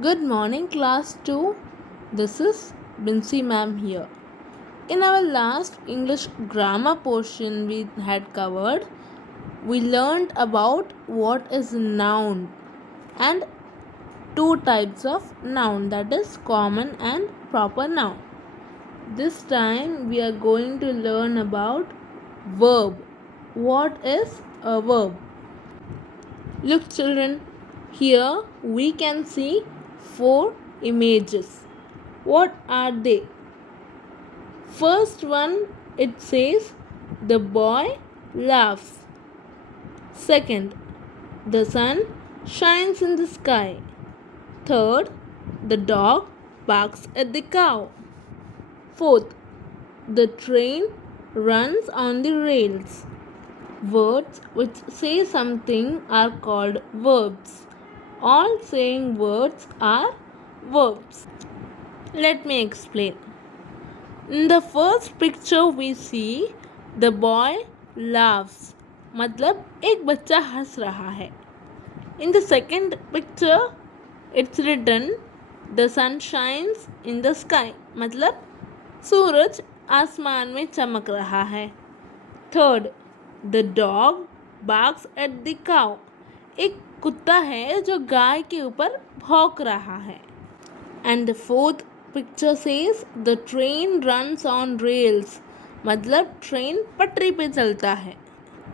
Good morning, class 2. This is Bincy ma'am here. In our last English grammar portion we had covered, we learned about what is noun and two types of noun, that is common and proper noun. This time we are going to learn about verb. What is a verb? Look, children, here we can see four images. What are they? First one, it says the boy laughs. Second, the sun shines in the sky. Third, the dog barks at the cow. Fourth, the train runs on the rails. Words which say something are called verbs. All saying words are verbs. Let me explain. In the first picture we see the boy laughs. मतलब एक बच्चा हंस रहा है. In the second picture it's written the sun shines in the sky. मतलब सूरज आसमान में चमक रहा है. Third, the dog barks at the cow. एक कुत्ता है जो गाय के ऊपर भौंक रहा है. And the fourth picture says the train runs on rails. मतलब ट्रेन पटरी पे चलता है.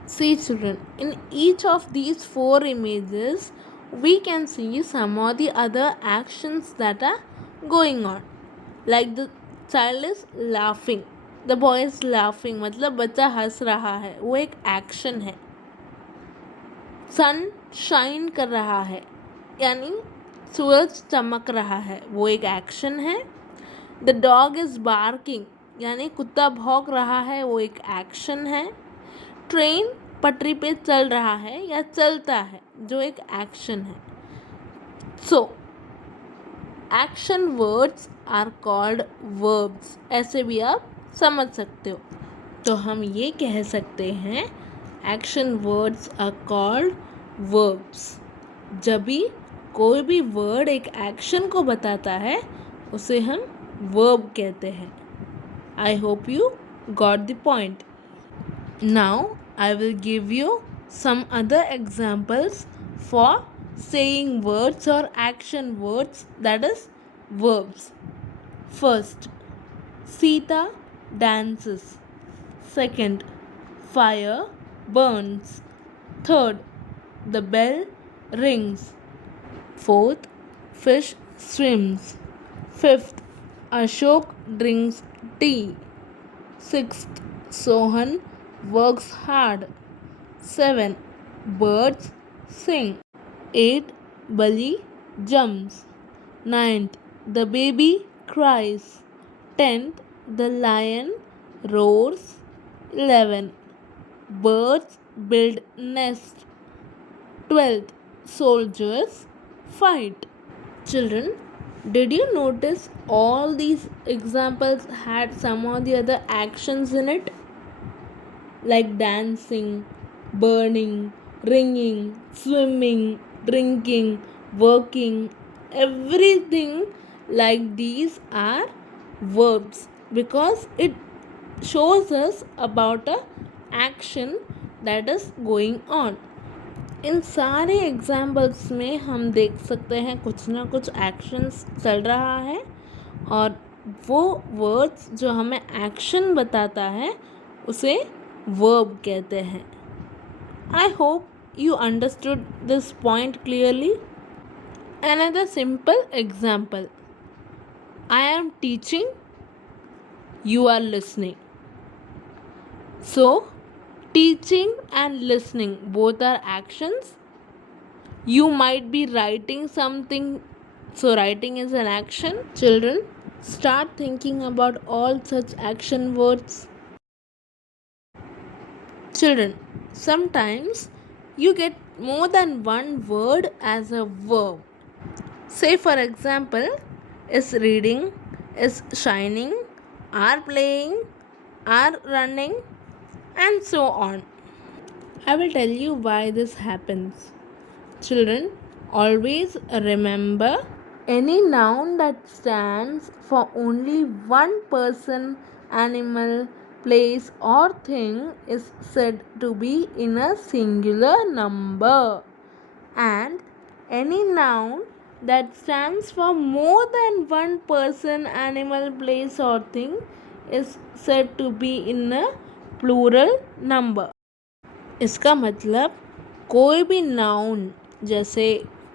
See children, in each of these four images we can see some of the other actions that are going on. Like the child is laughing. The boy is laughing. मतलब बच्चा हंस रहा है. वो एक एक्शन है. सन शाइन कर रहा है यानी सूरज चमक रहा है, वो एक एक्शन है. द डॉग इज बार्किंग यानी कुत्ता भौंक रहा है, वो एक एक्शन है. ट्रेन पटरी पे चल रहा है या चलता है, जो एक एक्शन है. So action words are called verbs. ऐसे भी आप समझ सकते हो. तो हम ये कह सकते हैं action words are called verbs. जब भी कोई भी वर्ड एक एक्शन को बताता है उसे हम वर्ब कहते हैं. I hope you got the point. Now I will give you some other examples for saying words or action words, that is verbs. First, Sita dances. Second, fire burns. Third, the bell rings. Fourth, fish swims. Fifth, Ashok drinks tea. Sixth, Sohan works hard. 7. Birds sing. 8. Bali jumps. 9th. The baby cries. 10th. The lion roars. 11. Birds build nest. 12th. Soldiers fight. Children, did you notice all these examples had some of the other actions in it? Like dancing, burning, ringing, swimming, drinking, working, everything like these are verbs because it shows us about a action that is going on. इन सारे examples में हम देख सकते हैं कुछ ना कुछ actions चल रहा है और वो वर्ड्स जो हमें एक्शन बताता है उसे वर्ब कहते हैं. I hope you understood this point clearly. Another simple example. I am teaching, you are listening. So, teaching and listening both are actions. You might be writing something, so writing is an action. Children, start thinking about all such action words. Children, sometimes you get more than one word as a verb. Say for example, is reading, is shining, are playing, are running, and so on. I will tell you why this happens. Children, always remember Any noun that stands for only one person, animal, place, or thing is said to be in a singular number. And any noun that stands for more than one person, animal, place, or thing is said to be in a plural number. इसका मतलब कोई भी noun जैसे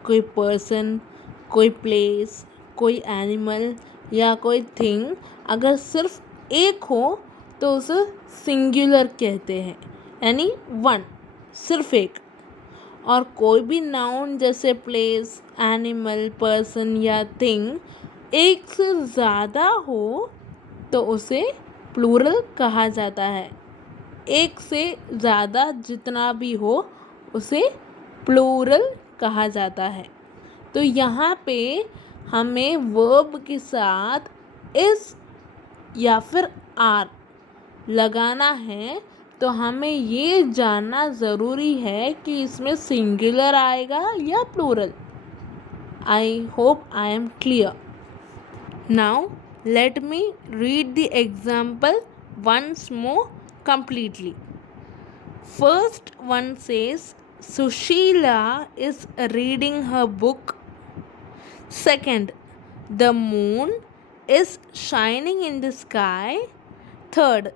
कोई person, कोई place, कोई animal या कोई थिंग अगर सिर्फ एक हो तो उसे सिंगुलर कहते हैं, यानी वन, सिर्फ एक। और कोई भी नाउन जैसे प्लेस, एनिमल, पर्सन या थिंग एक से ज़्यादा हो तो उसे प्लूरल कहा जाता है। एक से ज़्यादा जितना भी हो उसे प्लूरल कहा जाता है। तो यहाँ पे हमें वर्ब के साथ इस या फिर आर लगाना है, तो हमें ये जानना ज़रूरी है कि इसमें सिंगुलर आएगा या plural. I hope I am clear. Now let me read the example once more completely. First one says Sushila is reading her book. Second, the moon is shining in the sky. Third,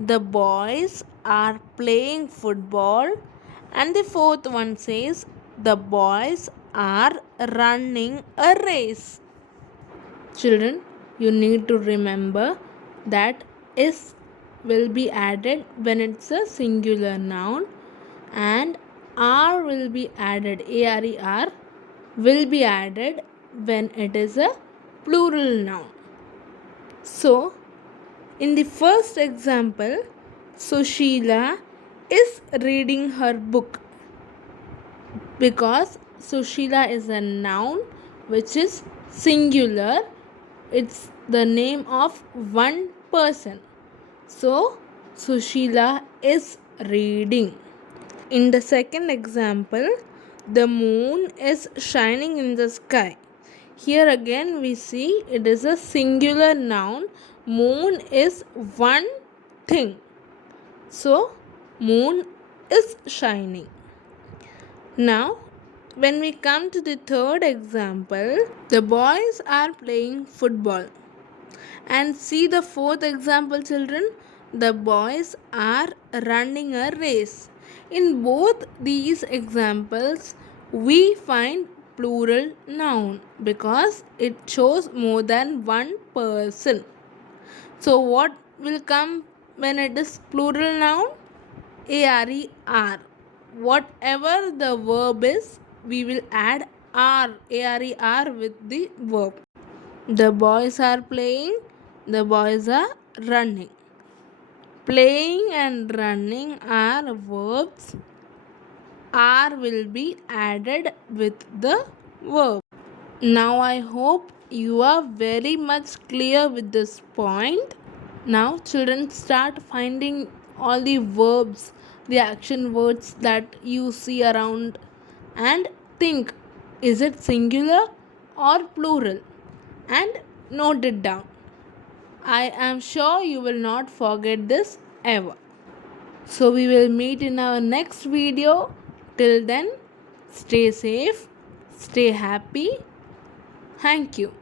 the boys are playing football. And the fourth one says the boys are running a race. Children, you need to remember that is will be added when it's a singular noun, and r will be added, ARER will be added when it is a plural noun. So, in the first example, Sushila is reading her book because Sushila is a noun which is singular. It's the name of one person. So, Sushila is reading. In the second example, the moon is shining in the sky. Here again we see it is a singular noun. Moon is one thing. So, moon is shining. Now, when we come to the third example, the boys are playing football. And see the fourth example, children. The boys are running a race. In both these examples, we find plural noun because it shows more than one person. So, what will come when it is plural noun? ARER. Whatever the verb is, we will add ARER with the verb. The boys are playing, the boys are running. Playing and running are verbs. R will be added with the verb. Now I hope you are very much clear with this point. Now children, start finding all the verbs, the action words that you see around, and think, is it singular or plural? And note it down. I am sure you will not forget this ever. So we will meet in our next video. Till then, stay safe, stay happy. Thank you.